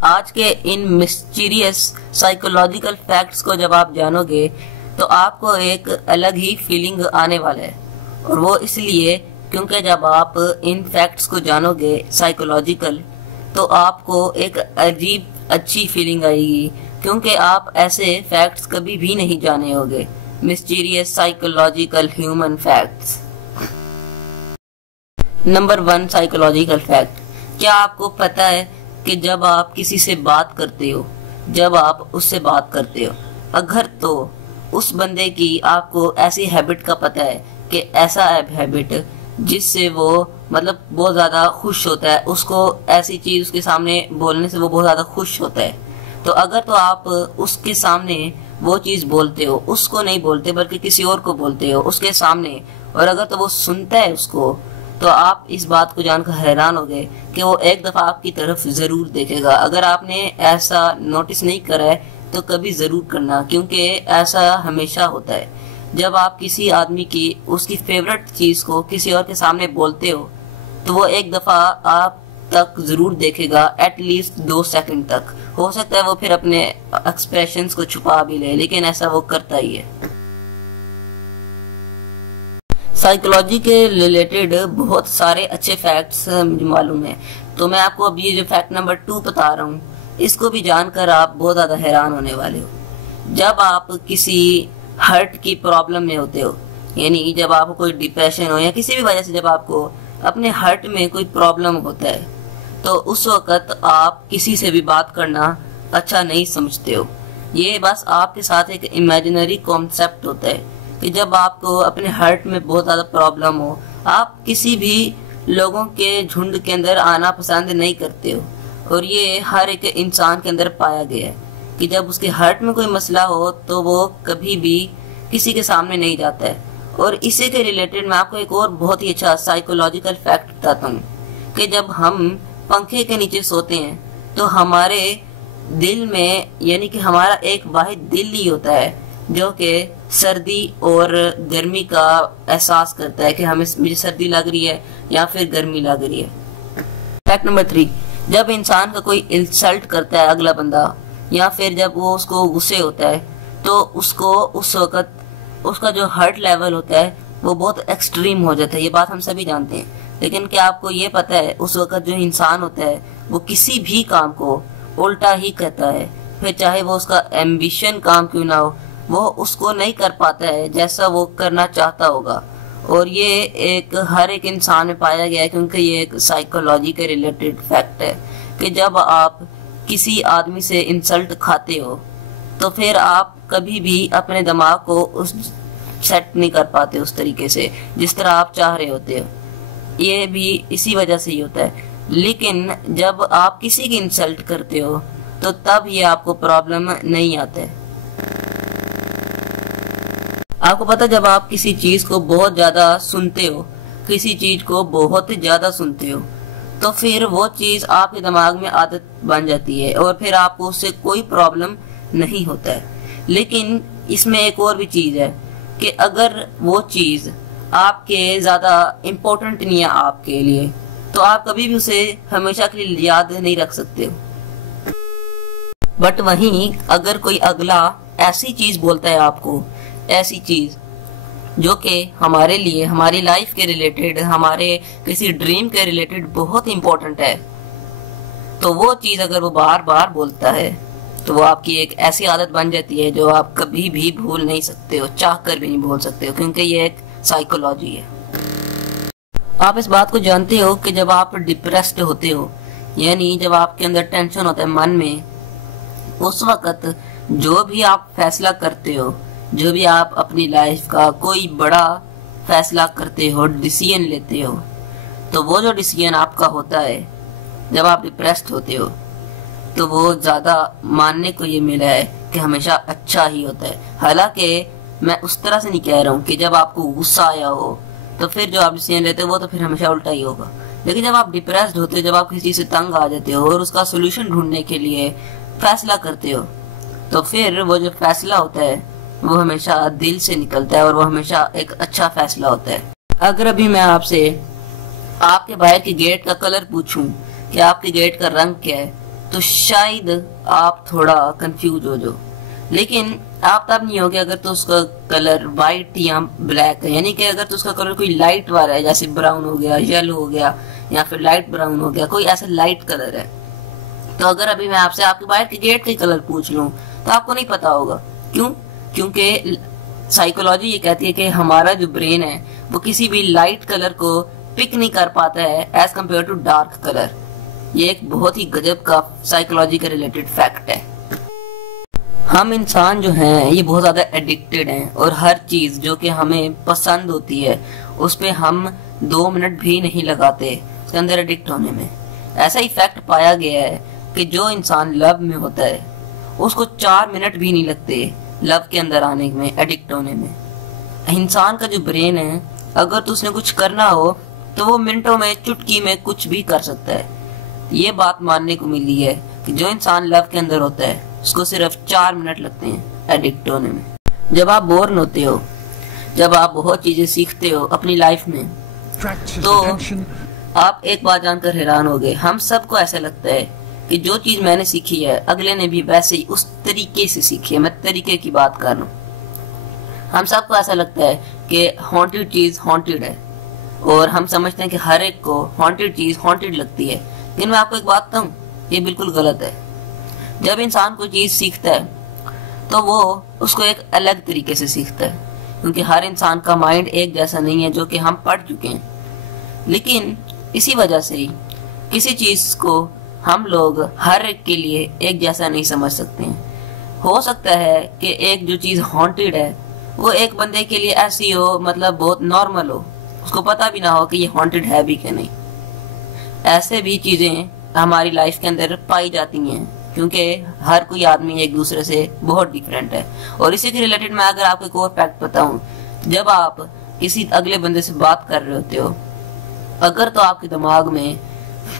आज के in mysterious psychological facts को जब आप जानोगे तो आपको एक अलग ही फीलिंग आने वाला है। और वो इसलिए क्योंकि जब आप इन फैक्ट्स को जानोगे साइकोलॉजिकल, तो आपको एक अजीब अच्छी फीलिंग आएगी, क्योंकि आप ऐसे फैक्ट्स कभी भी नहीं जाने होंगे। Mysterious psychological human facts. Number 1 psychological fact. क्या आपको पता है कि जब आप किसी से बात करते हो, जब आप उससे बात करते हो, अगर तो उस बंदे की आपको ऐसी हैबिट का पता है कि ऐसा हैबिट जिससे वो मतलब बहुत ज़्यादा खुश होता है, उसको ऐसी चीज़ उसके सामने बोलने से वो बहुत ज़्यादा खुश होता है, तो अगर तो आप उसके सामने वो चीज़ बोलते हो, उसको नहीं बोलते बल्कि किसी और को बोलते हो उसके सामने, और अगर तो वो सुनता है उसको, तो आप इस बात को जानकर हैरान हो गए कि वो एक दफ़ा आपकी तरफ ज़रूर देखेगा। अगर आपने ऐसा नोटिस नहीं करा है तो कभी ज़रूर करना, क्योंकि ऐसा हमेशा होता है। जब आप किसी आदमी की उसकी फेवरेट चीज़ को किसी और के सामने बोलते हो तो वो एक दफ़ा आप तक ज़रूर देखेगा, एटलीस्ट 2 सेकंड तक। हो सकता है वो फिर अपने एक्सप्रेशंस को छुपा भी ले, लेकिन ऐसा वो करता ही है। साइकोलॉजी के रिलेटेड बहुत सारे अच्छे फैक्ट्स मुझे मालूम है, तो मैं आपको अब ये जो फैक्ट नंबर 2 बता रहा हूँ, इसको भी जानकर आप बहुत ज़्यादा हैरान होने वाले हो। जब आप किसी हर्ट की प्रॉब्लम में होते हो, यानी जब आपको कोई डिप्रेशन हो या किसी भी वजह से जब आपको अपने हर्ट में कोई प्रॉब्लम होता है, तो उस वक़्त आप किसी से भी बात करना अच्छा नहीं समझते हो। ये बस आपके साथ एक इमेजिनरी कॉन्सेप्ट होता है कि जब आपको अपने हार्ट में बहुत ज़्यादा प्रॉब्लम हो, आप किसी भी लोगों के झुंड के अंदर आना पसंद नहीं करते हो। और ये हर एक इंसान के अंदर पाया गया है कि जब उसके हार्ट में कोई मसला हो तो वो कभी भी किसी के सामने नहीं जाता है। और इसी के रिलेटेड मैं आपको एक और बहुत ही अच्छा साइकोलॉजिकल फैक्ट बताता हूँ कि जब हम पंखे के नीचे सोते हैं तो हमारे दिल में, यानी कि हमारा एक वाहिद दिल ही होता है जो कि सर्दी और गर्मी का एहसास करता है कि हमें मुझे सर्दी लग रही है या फिर गर्मी लग रही है। Fact number 3। जब इंसान का कोई इंसल्ट करता है अगला बंदा, या फिर जब वो उसको गुस्से होता है, तो उसको उस वक़्त उसका जो हर्ट लेवल होता है वो बहुत एक्सट्रीम हो जाता है। ये बात हम सभी जानते हैं, लेकिन क्या आपको ये पता है उस वक़्त जो इंसान होता है वो किसी भी काम को उल्टा ही कहता है, फिर चाहे वो उसका एम्बिशन काम क्यों ना हो, वो उसको नहीं कर पाता है जैसा वो करना चाहता होगा। और ये एक हर एक इंसान में पाया गया है, क्योंकि ये एक साइकोलॉजी के रिलेटेड फैक्ट है कि जब आप किसी आदमी से इंसल्ट खाते हो तो फिर आप कभी भी अपने दिमाग को उस सेट नहीं कर पाते उस तरीके से जिस तरह आप चाह रहे होते हो। ये भी इसी वजह से ही होता है। लेकिन जब आप किसी की इंसल्ट करते हो तो तब ये आपको प्रॉब्लम नहीं आता है। आपको पता, जब आप किसी चीज को बहुत ज्यादा सुनते हो, किसी चीज को बहुत ज्यादा सुनते हो, तो फिर वो चीज आपके दिमाग में आदत बन जाती है और फिर आपको उससे कोई प्रॉब्लम नहीं होता है। लेकिन इसमें एक और भी चीज है कि अगर वो चीज आपके ज्यादा इम्पोर्टेंट नहीं है आपके लिए, तो आप कभी भी उसे हमेशा के लिए याद नहीं रख सकते हो। बट वहीं अगर कोई अगला ऐसी चीज बोलता है आपको, ऐसी चीज जो कि हमारे लिए, हमारी लाइफ के रिलेटेड, हमारे किसी ड्रीम के रिलेटेड बहुत इंपॉर्टेंट है, तो वो चीज अगर वो बार बार बोलता है तो वो आपकी एक ऐसी आदत बन जाती है जो आप कभी भी भूल नहीं सकते हो, चाह कर भी नहीं भूल सकते हो, क्योंकि ये एक साइकोलॉजी है। आप इस बात को जानते हो कि जब आप डिप्रेस्ड होते हो, यानी जब आपके अंदर टेंशन होता है मन में, उस वक्त जो भी आप फैसला करते हो, जो भी आप अपनी लाइफ का कोई बड़ा फैसला करते हो, डिसीजन लेते हो, तो वो जो डिसीजन आपका होता है जब आप डिप्रेस्ड होते हो, तो वो ज़्यादा मानने को ये मिला है कि हमेशा अच्छा ही होता है। हालांकि मैं उस तरह से नहीं कह रहा हूँ कि जब आपको गुस्सा आया हो तो फिर जो आप डिसीजन लेते हो वो तो फिर हमेशा उल्टा ही होगा। लेकिन जब आप डिप्रेस्ड होते हो, जब आप किसी चीज़ से तंग आ जाते हो और उसका सोल्यूशन ढूंढने के लिए फैसला करते हो, तो फिर वो जो फैसला होता है वो हमेशा दिल से निकलता है और वो हमेशा एक अच्छा फैसला होता है। अगर अभी मैं आपसे आपके बाहर की गेट का कलर पूछूं कि आपके गेट का रंग क्या है, तो शायद आप थोड़ा कंफ्यूज हो जाओ। लेकिन आप तब नहीं होगे अगर तो उसका कलर वाइट या ब्लैक है, यानी कि अगर तो उसका कलर कोई लाइट वाला है, जैसे ब्राउन हो गया, येलो हो गया, या फिर लाइट ब्राउन हो गया, कोई ऐसा लाइट कलर है। तो अगर अभी मैं आपसे आपके बाहर के गेट का कलर पूछ लूं तो आपको नहीं पता होगा। क्यों? क्योंकि साइकोलॉजी ये कहती है कि हमारा जो ब्रेन है वो किसी भी लाइट कलर को पिक नहीं कर पाता है as compare to dark colour. ये एक बहुत ही गजब का साइकोलॉजी का रिलेटेड फैक्ट है। हम इंसान जो हैं ये बहुत ज़्यादा एडिक्टेड हैं और हर चीज़ जो कि हमें पसंद होती है उस पर हम 2 मिनट भी नहीं लगाते उसके अंदर एडिक्ट होने में। ऐसा ही फैक्ट पाया गया है कि जो इंसान लव में होता है उसको 4 मिनट भी नहीं लगते लव के अंदर आने में, एडिक्ट होने में। इंसान का जो ब्रेन है अगर तो उसने कुछ करना हो तो वो मिनटों में, चुटकी में कुछ भी कर सकता है। ये बात मानने को मिली है कि जो इंसान लव के अंदर होता है उसको सिर्फ 4 मिनट लगते हैं एडिक्ट होने में। जब आप बोर होते हो, जब आप बहुत चीजें सीखते हो अपनी लाइफ में, तो आप एक बात जानकर हैरान हो गए। हम सबको ऐसा लगता है कि जो चीज मैंने सीखी है अगले ने भी वैसे ही उस तरीके से सीखी है। मैं तरीके की बात कर रहा हूँ। हम सबको ऐसा लगता है कि हॉन्टेड चीज हॉन्टेड है और हम समझते हैं कि हर एक को हॉन्टेड चीज हॉन्टेड लगती है। लेकिन मैं आपको एक बात बताऊं, ये बिल्कुल गलत है। जब इंसान कोई चीज सीखता है तो वो उसको एक अलग तरीके से सीखता है, क्योंकि हर इंसान का माइंड एक जैसा नहीं है, जो कि हम पढ़ चुके हैं। लेकिन इसी वजह से ही किसी चीज को हम लोग हर एक के लिए एक जैसा नहीं समझ सकते हैं। हो सकता है कि एक जो चीज हॉन्टेड है वो एक बंदे के लिए ऐसी हो, मतलब बहुत नॉर्मल हो, उसको पता भी ना हो कि ये हॉन्टेड है भी कि नहीं। ऐसे भी चीजें हमारी लाइफ के अंदर पाई जाती हैं, क्योंकि हर कोई आदमी एक दूसरे से बहुत डिफरेंट है। और इसी के रिलेटेड मैं अगर आपको एक और फैक्ट बताऊं, जब आप किसी अगले बंदे से बात कर रहे होते हो, अगर तो आपके दिमाग में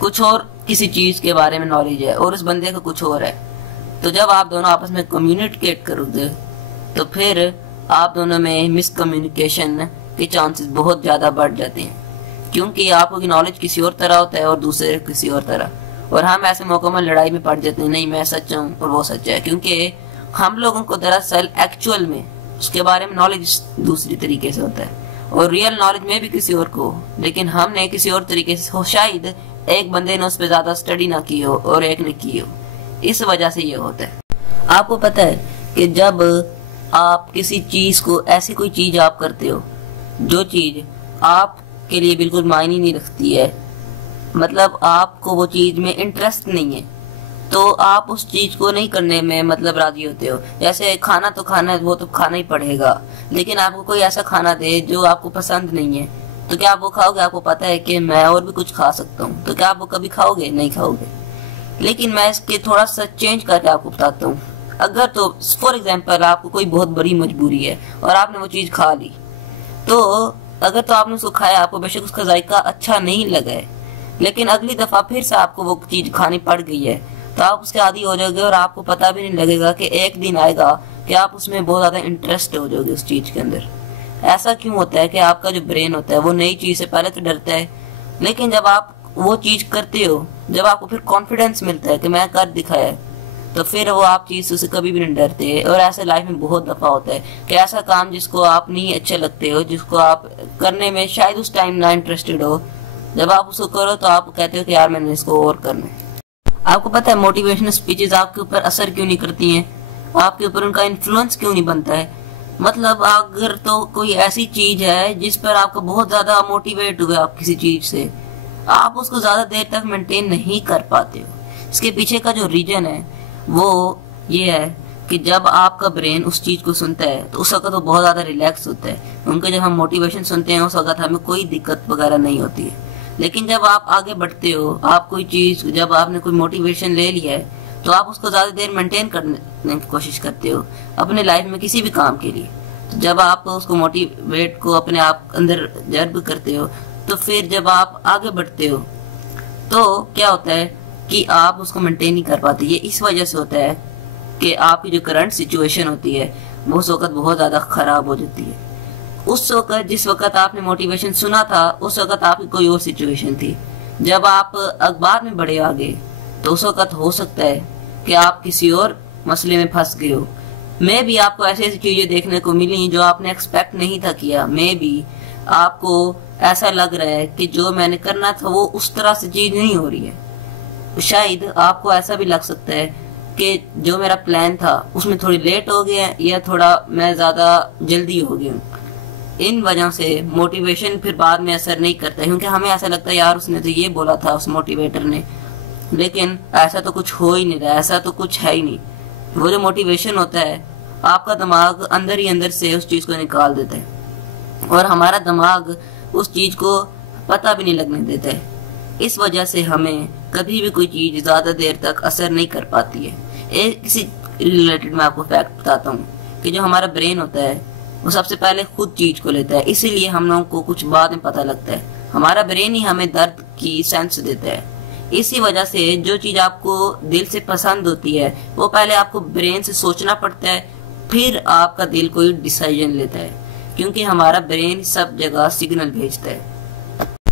कुछ और किसी चीज के बारे में नॉलेज है और उस बंदे का कुछ और है, तो जब आप दोनों आपस में कम्युनिकेट करोगे तो फिर आप दोनों में मिसकम्युनिकेशन के चांसेस बहुत ज्यादा बढ़ जाते हैं, क्योंकि आपकी नॉलेज किसी और तरह होता है और दूसरे किसी और तरह। और हम ऐसे मौकों में लड़ाई में पड़ जाते हैं, नहीं मैं सच हूँ और वो सच है, क्योंकि हम लोगों को दरअसल एक्चुअल में उसके बारे में नॉलेज दूसरी तरीके से होता है और रियल नॉलेज में भी किसी और को, लेकिन हमने किसी और तरीके से हो, शायद एक बंदे ने उस पर ज्यादा स्टडी ना की हो और एक ने की हो, इस वजह से ये होता है। आपको पता है कि जब आप किसी चीज को, ऐसी कोई चीज आप करते हो जो चीज आपके लिए बिल्कुल मायने नहीं रखती है, मतलब आपको वो चीज में इंटरेस्ट नहीं है, तो आप उस चीज को नहीं करने में मतलब राजी होते हो। जैसे खाना तो खाना है, वो तो खाना ही पड़ेगा, लेकिन आपको कोई ऐसा खाना दे जो आपको पसंद नहीं है, तो क्या आप वो खाओगे? आपको पता है कि मैं और भी कुछ खा सकता हूँ, तो क्या आप वो कभी खाओगे? नहीं खाओगे। लेकिन मैं इसके थोड़ा सा चेंज करके आपको बताता हूँ। अगर तो फॉर एग्जाम्पल आपको कोई बहुत बड़ी मजबूरी है और आपने वो चीज खा ली, तो अगर तो आपने उसको खाया, आपको बेशक उसका जायका अच्छा नहीं लगा है, लेकिन अगली दफा फिर से आपको वो चीज खानी पड़ गई है, तो आप उसके आदी हो जाओगे और आपको पता भी नहीं लगेगा कि एक दिन आएगा कि आप उसमें बहुत ज्यादा इंटरेस्ट हो जाओगे उस चीज के अंदर। ऐसा क्यों होता है कि आपका जो ब्रेन होता है वो नई चीज से पहले तो डरता है, लेकिन जब आप वो चीज करते हो, जब आपको फिर कॉन्फिडेंस मिलता है कि मैं कर दिखाया, तो फिर वो आप चीज से कभी भी नहीं डरते। और ऐसे लाइफ में बहुत दफा होता है कि ऐसा काम जिसको आप नहीं अच्छे लगते हो, जिसको आप करने में शायद उस टाइम ना इंटरेस्टेड हो, जब आप उसको करो तो आप कहते हो कि यार मैंने इसको और करना है। आपको पता है मोटिवेशनल स्पीचेस आपके ऊपर असर क्यों नहीं करती हैं? आपके ऊपर उनका इन्फ्लुएंस क्यों नहीं बनता है? मतलब अगर तो कोई ऐसी चीज है जिस पर आपको बहुत ज्यादा मोटिवेट हुए आप किसी चीज से, आप उसको ज्यादा देर तक मेंटेन नहीं कर पाते हो। इसके पीछे का जो रीजन है वो ये है कि जब आपका ब्रेन उस चीज को सुनता है तो उस वक्त वो बहुत ज्यादा रिलैक्स होता है, क्योंकि जब हम मोटिवेशन सुनते हैं उस वक्त हमें कोई दिक्कत वगैरह नहीं होती है। लेकिन जब आप आगे बढ़ते हो, आप कोई चीज, जब आपने कोई मोटिवेशन ले लिया है, तो आप उसको ज्यादा देर मेंटेन करने की कोशिश करते हो अपने लाइफ में किसी भी काम के लिए। तो जब आप उसको मोटिवेट को अपने आप अंदर जज्ब करते हो, तो फिर जब आप आगे बढ़ते हो तो क्या होता है कि आप उसको मेंटेन नहीं कर पाते। ये इस वजह से होता है कि आपकी जो करंट सिचुएशन होती है वो उस वक्त बहुत ज्यादा खराब हो जाती है। उस वक्त जिस वक्त आपने मोटिवेशन सुना था, उस वक्त आपकी कोई और सिचुएशन थी। जब आप अखबार में बढ़े आगे तो उस वक्त हो सकता है कि आप किसी और मसले में फंस गए हो। मे भी आपको ऐसी ऐसी चीजें देखने को मिली जो आपने एक्सपेक्ट नहीं था किया। मे भी आपको ऐसा लग रहा है कि जो मैंने करना था वो उस तरह से चीज नहीं हो रही है। शायद आपको ऐसा भी लग सकता है कि जो मेरा प्लान था उसमें थोड़ी लेट हो गया या थोड़ा मैं ज्यादा जल्दी हो गया हूँ। इन वजह से मोटिवेशन फिर बाद में असर नहीं करता, क्योंकि हमें ऐसा लगता है यार उसने तो ये बोला था उस मोटिवेटर ने, लेकिन ऐसा तो कुछ हो ही नहीं रहा, ऐसा तो कुछ है ही नहीं। वो जो मोटिवेशन होता है आपका दिमाग अंदर ही अंदर से उस चीज को निकाल देता है और हमारा दिमाग उस चीज को पता भी नहीं लगने देता है। इस वजह से हमें कभी भी कोई चीज ज्यादा देर तक असर नहीं कर पाती है। एक किसी रिलेटेड मैं आपको फैक्ट बताता हूँ कि जो हमारा ब्रेन होता है वो सबसे पहले खुद चीज को लेता है, इसीलिए हम लोगों को कुछ बाद में पता लगता है। हमारा ब्रेन ही हमें दर्द की सेंस देता है। इसी वजह से जो चीज आपको दिल से पसंद होती है वो पहले आपको ब्रेन से सोचना पड़ता है, फिर आपका दिल कोई डिसीजन लेता है, क्योंकि हमारा ब्रेन सब जगह सिग्नल भेजता है।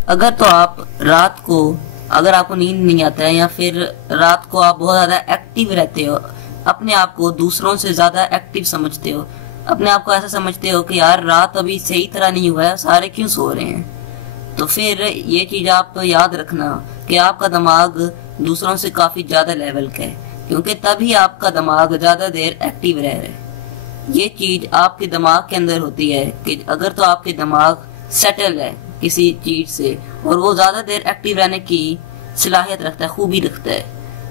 अगर तो आप रात को अगर आपको नींद नहीं आता है या फिर रात को आप बहुत ज्यादा एक्टिव रहते हो, अपने आप को दूसरों से ज्यादा एक्टिव समझते हो, अपने आप को ऐसा समझते हो कि यार रात अभी सही तरह नहीं हुआ है, सारे क्यों सो रहे हैं, तो फिर ये चीज आप तो याद रखना कि आपका दिमाग दूसरों से काफी ज्यादा लेवल का है, क्योंकि तभी आपका दिमाग ज्यादा देर एक्टिव रह रहा है। ये चीज आपके दिमाग के अंदर होती है कि अगर तो आपके दिमाग सेटल है किसी चीज से और वो ज्यादा देर एक्टिव रहने की सलाहियत रखता है, खूबी रखता है,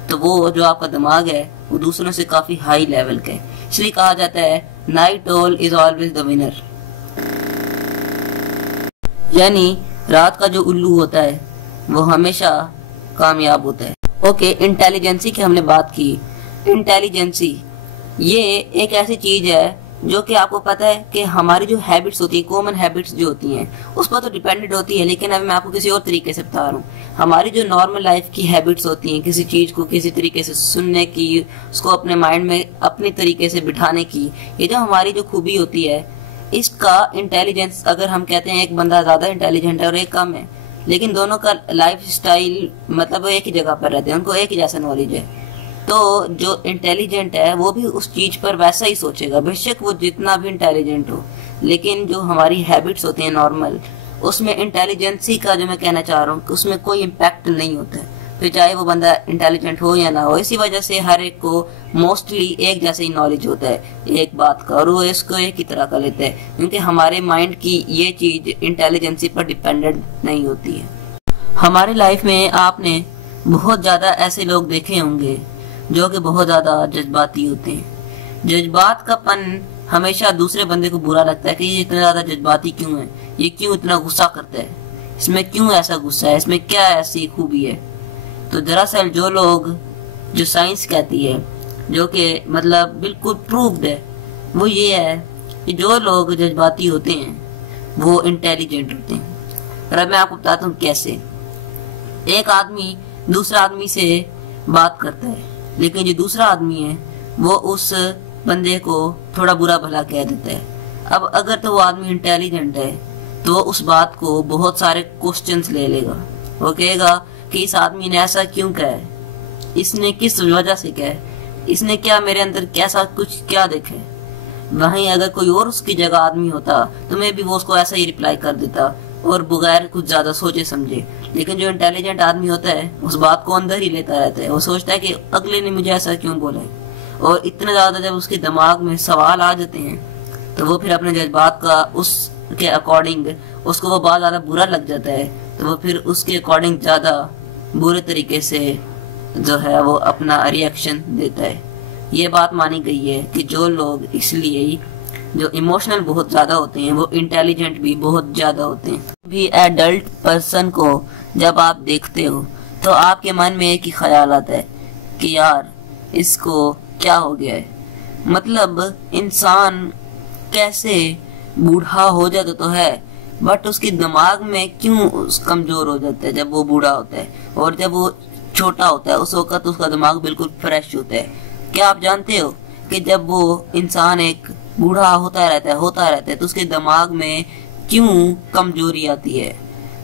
तो वो जो आपका दिमाग है वो दूसरों से काफी हाई लेवल का है। इसलिए कहा जाता है नाइट ओल इज ऑलवेज द विनर, यानी रात का जो उल्लू होता है वो हमेशा कामयाब होता है। ओके, इंटेलिजेंसी की हमने बात की। इंटेलिजेंसी ये एक ऐसी चीज है जो कि आपको पता है कि हमारी जो हैबिट्स होती है, कॉमन हैबिट्स जो होती हैं, उस पर तो डिपेंडेंट होती है, लेकिन अभी मैं आपको किसी और तरीके से बता रहा हूँ। हमारी जो नॉर्मल लाइफ की हैबिट्स होती हैं, किसी चीज को किसी तरीके से सुनने की, उसको अपने माइंड में अपनी तरीके से बिठाने की, ये जो हमारी जो खूबी होती है, इसका इंटेलिजेंस, अगर हम कहते हैं एक बंदा ज्यादा इंटेलिजेंट है और एक कम है, लेकिन दोनों का लाइफ स्टाइल मतलब वो एक ही जगह पर रहते हैं, उनको एक ही जैसा नॉलेज है, तो जो इंटेलिजेंट है वो भी उस चीज पर वैसा ही सोचेगा, बेशक वो जितना भी इंटेलिजेंट हो। लेकिन जो हमारी हैबिट्स होती हैं नॉर्मल, उसमें इंटेलिजेंसी का जो मैं कहना चाह रहा हूँ कि उसमें कोई इम्पैक्ट नहीं होता है, फिर चाहे वो बंदा इंटेलिजेंट हो या ना हो। इसी वजह से हर एक को मोस्टली एक जैसे ही नॉलेज होता है एक बात का, और वो इसको एक ही तरह का लेता है, क्योंकि हमारे माइंड की ये चीज इंटेलिजेंसी पर डिपेंडेंट नहीं होती है। हमारी लाइफ में आपने बहुत ज्यादा ऐसे लोग देखे होंगे जो कि बहुत ज्यादा जज्बाती होते हैं। जज्बात का पन हमेशा दूसरे बंदे को बुरा लगता है कि ये इतना ज्यादा जज्बाती क्यों है, ये क्यों इतना गुस्सा करता है, इसमें क्यों ऐसा गुस्सा है, इसमें क्या ऐसी खूबी है। तो दरअसल जो लोग, जो साइंस कहती है, जो कि मतलब बिल्कुल प्रूव्ड है, वो ये है कि जो लोग जज्बाती होते हैं वो इंटेलिजेंट होते हैं। और अब मैं आपको बताता हूँ कैसे। एक आदमी दूसरा आदमी से बात करता है, लेकिन जो दूसरा आदमी है वो उस बंदे को थोड़ा बुरा भला कह देता है। अब अगर तो वो आदमी इंटेलिजेंट है तो वो उस बात को बहुत सारे क्वेश्चंस ले लेगा। वो कहेगा कि इस आदमी ने ऐसा क्यों कहा है, इसने किस वजह से कहा है, इसने क्या मेरे अंदर कैसा कुछ क्या देखा है। वहीं अगर कोई और उसकी जगह आदमी होता तो मैं भी वो उसको ऐसा ही रिप्लाई कर देता और बगैर कुछ ज्यादा सोचे समझे। लेकिन जो इंटेलिजेंट आदमी होता है उस बात को अंदर ही लेता रहता है, वो सोचता है कि अगले ने मुझे ऐसा क्यों बोला है, और इतना ज्यादा जब उसके दिमाग में सवाल आ जाते हैं तो वो फिर अपने जज्बात का उसके अकॉर्डिंग, उसको वो बहुत ज्यादा बुरा लग जाता है तो वो फिर उसके अकॉर्डिंग ज्यादा बुरे तरीके से जो है वो अपना रिएक्शन देता है। ये बात मानी गई है कि जो लोग इसलिए जो इमोशनल बहुत ज्यादा होते हैं वो इंटेलिजेंट भी बहुत ज्यादा होते हैं। भी एडल्ट पर्सन को जब आप देखते हो तो आपके मन में एक ही ख्याल आता है कि यार इसको क्या हो गया है। मतलब इंसान कैसे बूढ़ा हो जाता तो है, बट उसके दिमाग में क्यों कमजोर हो जाता है जब वो बूढ़ा होता है, और जब वो छोटा होता है उस वक्त उसका दिमाग बिल्कुल फ्रेश होता है। क्या आप जानते हो कि जब वो इंसान एक बूढ़ा होता रहता है तो उसके दिमाग में क्यों कमजोरी आती है।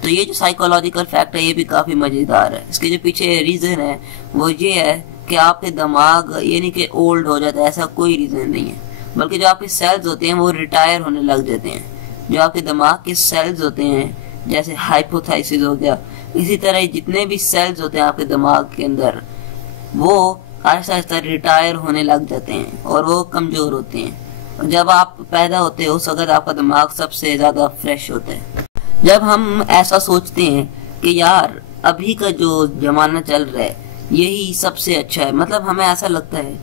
तो ये जो साइकोलॉजिकल फैक्ट है ये भी काफी मजेदार है। इसके जो पीछे रीजन है वो ये है कि आपके दिमाग ये नहीं कि ओल्ड हो जाता है, ऐसा कोई रीजन नहीं है, बल्कि जो आपके सेल्स होते हैं वो रिटायर होने लग जाते हैं। जो आपके दिमाग के सेल्स होते हैं जैसे हाइपोथाइसिस हो गया, इसी तरह जितने भी सेल्स होते हैं आपके दिमाग के अंदर वो आहिस्ता आहिस्ता रिटायर होने लग जाते हैं और वो कमजोर होते हैं। और जब आप पैदा होते हो उस वक्त आपका दिमाग सबसे ज्यादा फ्रेश होता है। जब हम ऐसा सोचते हैं कि यार अभी का जो जमाना चल रहा है यही सबसे अच्छा है, मतलब हमें ऐसा लगता है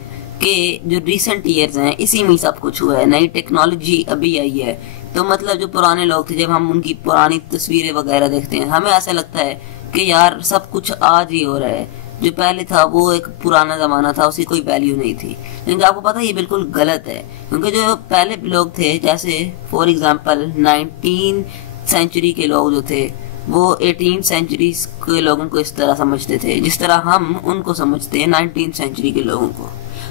कि जो रिसेंट ईयर्स हैं इसी में सब कुछ हुआ है, नई टेक्नोलॉजी अभी आई है, तो मतलब जो पुराने लोग थे जब हम उनकी पुरानी तस्वीरें वगैरह देखते हैं हमें ऐसा लगता है कि यार सब कुछ आज ही हो रहा है, जो पहले था वो एक पुराना जमाना था, उसकी कोई वैल्यू नहीं थी। लेकिन आपको पता है ये बिल्कुल गलत है, क्योंकि जो पहले लोग थे जैसे फॉर एग्जांपल 19 सेंचुरी के लोग जो थे वो 18 सेंचुरी के लोगों को इस तरह समझते थे जिस तरह हम उनको समझते हैं 19 सेंचुरी के लोगों को।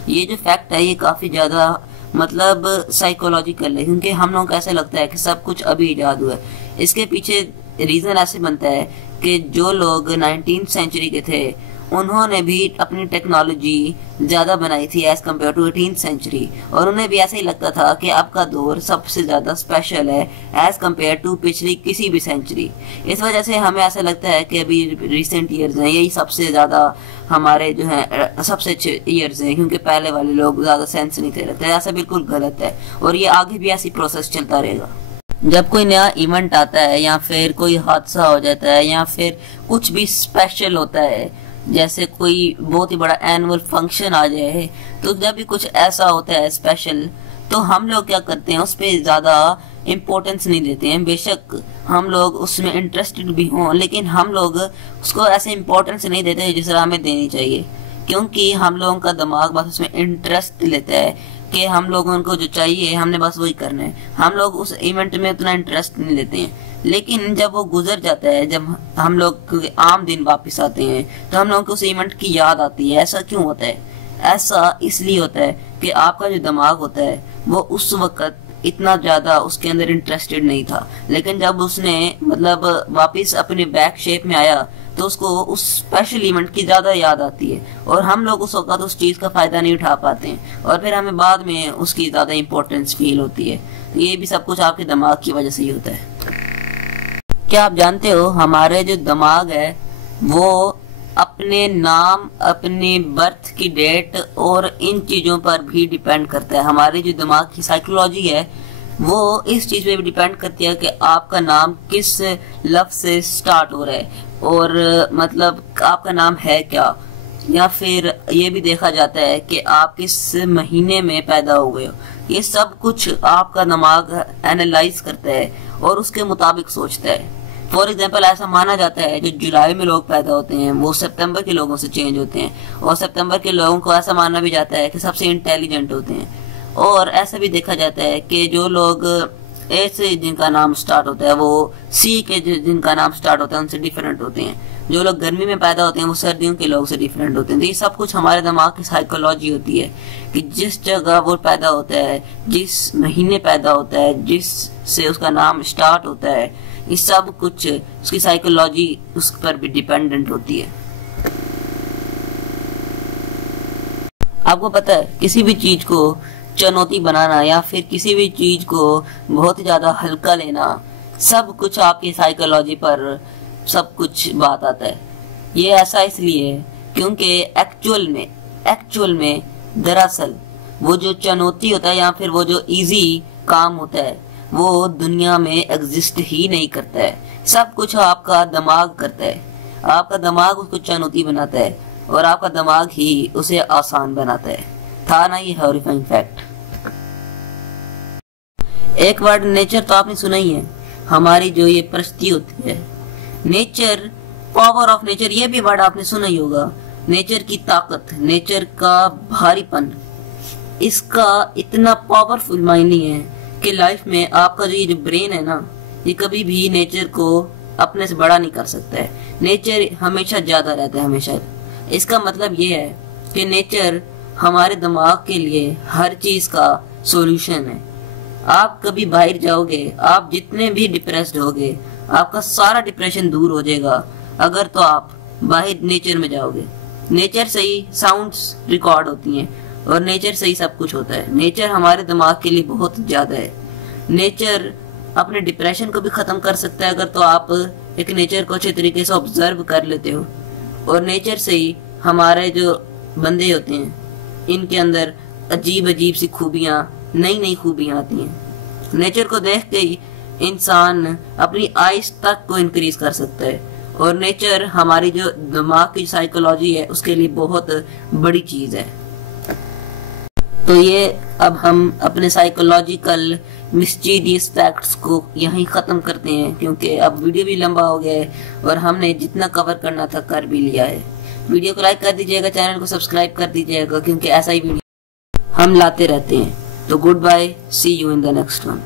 ये जो फैक्ट है ये काफी ज्यादा मतलब साइकोलॉजिकल है, क्योंकि हम लोगों को ऐसा लगता है कि सब कुछ अभी इजाद हुआ है। इसके पीछे रीजन ऐसे बनता है कि जो लोग 19 सेंचुरी के थे उन्होंने भी अपनी टेक्नोलॉजी ज्यादा बनाई थी एज कम्पेयर टू 18 सेंचुरी, और उन्हें भी ऐसा ही लगता था कि अब का दौर सबसे ज्यादा स्पेशल है एज कम्पेयर टू पिछली किसी भी सेंचुरी। इस वजह से हमें ऐसा लगता है कि अभी रिसेंट ईयर्स हैं यही सबसे ज्यादा हमारे जो है सबसे अच्छे ईयर्स हैं, क्योंकि पहले वाले लोग ज्यादा सेंस नहीं दे रहे थे। ऐसा बिल्कुल गलत है और ये आगे भी ऐसी प्रोसेस चलता रहेगा। जब कोई नया इवेंट आता है या फिर कोई हादसा हो जाता है या फिर कुछ भी स्पेशल होता है, जैसे कोई बहुत ही बड़ा एनुअल फंक्शन आ जाए, तो जब भी कुछ ऐसा होता है स्पेशल तो हम लोग क्या करते हैं उस पर ज्यादा इम्पोर्टेंस नहीं देते हैं। बेशक हम लोग उसमें इंटरेस्टेड भी हों लेकिन हम लोग उसको ऐसे इम्पोर्टेंस नहीं देते जिस तरह हमें देनी चाहिए, क्योंकि हम लोगों का दिमाग बस उसमें इंटरेस्ट लेता है कि हम लोगों को जो चाहिए हमने बस वही करना है। हम लोग उस इवेंट में उतना इंटरेस्ट नहीं लेते हैं। लेकिन जब वो गुजर जाता है, जब हम लोग आम दिन वापस आते हैं तो हम लोगों को उस इवेंट की याद आती है। ऐसा क्यों होता है? ऐसा इसलिए होता है कि आपका जो दिमाग होता है वो उस वक्त इतना ज्यादा उसके अंदर इंटरेस्टेड नहीं था, लेकिन जब उसने मतलब वापस अपने बैक शेप में आया तो उसको उस स्पेशल इवेंट की ज्यादा याद आती है और हम लोग उस वक्त उस चीज का फायदा नहीं उठा पाते हैं और फिर हमें बाद में उसकी ज्यादा इंपॉर्टेंस फील होती है। तो ये भी सब कुछ आपके दिमाग की वजह से ही होता है। क्या आप जानते हो हमारे जो दिमाग है वो अपने नाम, अपने बर्थ की डेट और इन चीजों पर भी डिपेंड करता है। हमारी जो दिमाग की साइकोलॉजी है वो इस चीज पे भी डिपेंड करती है कि आपका नाम किस लफ्ज से स्टार्ट हो रहा है और मतलब आपका नाम है क्या, या फिर ये भी देखा जाता है कि आप किस महीने में पैदा हुए हो। ये सब कुछ आपका दिमाग एनालाइज करता है और उसके मुताबिक सोचता है। फॉर एग्जाम्पल ऐसा माना जाता है जो जुलाई में लोग पैदा होते हैं वो सितंबर के लोगों से चेंज होते हैं, और सितंबर के लोगों को ऐसा माना भी जाता है कि सबसे इंटेलिजेंट होते हैं। और ऐसा भी देखा जाता है कि जो लोग ए से जिनका नाम स्टार्ट होता है वो सी के जिनका नाम स्टार्ट होता है उनसे डिफरेंट होते हैं। जो लोग गर्मी में पैदा होते हैं वो सर्दियों के लोग से डिफरेंट होते हैं। तो ये सब कुछ हमारे दिमाग की साइकोलॉजी होती है कि जिस जगह वो पैदा होता है, जिस महीने पैदा होता है, जिस से उसका नाम स्टार्ट होता है, ये सब कुछ उसकी साइकोलॉजी उस पर भी डिपेंडेंट होती है। आपको पता है किसी भी चीज को चुनौती बनाना या फिर किसी भी चीज को बहुत ज्यादा हल्का लेना, सब कुछ आपकी साइकोलॉजी पर सब कुछ बात आता है। ये ऐसा इसलिए क्योंकि एक्चुअल में दरअसल वो जो चुनौती होता है या फिर वो जो इजी काम होता है वो दुनिया में एग्जिस्ट ही नहीं करता है। सब कुछ आपका दिमाग करता है। आपका दिमाग उसको चुनौती बनाता है और आपका दिमाग ही उसे आसान बनाता है। था ना ये हॉरिफाइंग फैक्ट। एक वर्ड नेचर तो आपने सुना ही है। हमारी जो ये परिस्थिति होती है नेचर, पावर ऑफ नेचर, ये भी वर्ड आपने सुना ही होगा। नेचर की ताकत, नेचर का भारीपन, इसका इतना पावरफुल मायने है कि लाइफ में आपका जो ये जो ब्रेन है ना, ये कभी भी नेचर को अपने से बड़ा नहीं कर सकता है। नेचर हमेशा ज्यादा रहता है, हमेशा। इसका मतलब ये है कि नेचर हमारे दिमाग के लिए हर चीज का सॉल्यूशन है। आप कभी बाहर जाओगे, आप जितने भी डिप्रेस्ड होगे, आपका सारा डिप्रेशन दूर हो जाएगा अगर तो आप बाहर नेचर में जाओगे। नेचर से ही साउंड्स रिकॉर्ड होती हैं और नेचर से ही सब कुछ होता है। नेचर हमारे दिमाग के लिए बहुत ज्यादा है। नेचर अपने डिप्रेशन को भी खत्म कर सकता है अगर तो आप एक नेचर को अच्छे तरीके से ऑब्जर्व कर लेते हो। और नेचर से ही हमारे जो बंदे होते हैं इनके अंदर अजीब अजीब सी खूबियां, नई नई खूबियां आती हैं। नेचर को देख के ही इंसान अपनी आइज तक को इंक्रीज कर सकता है। और नेचर हमारी जो दिमाग की साइकोलॉजी है उसके लिए बहुत बड़ी चीज है। तो ये अब हम अपने साइकोलॉजिकल मिस्टीरियस फैक्ट्स को यहीं खत्म करते हैं, क्योंकि अब वीडियो भी लंबा हो गया है और हमने जितना कवर करना था कर भी लिया है। वीडियो को लाइक कर दीजिएगा, चैनल को सब्सक्राइब कर दीजिएगा, क्योंकि ऐसा ही वीडियो हम लाते रहते हैं। तो good bye, see you in the next one.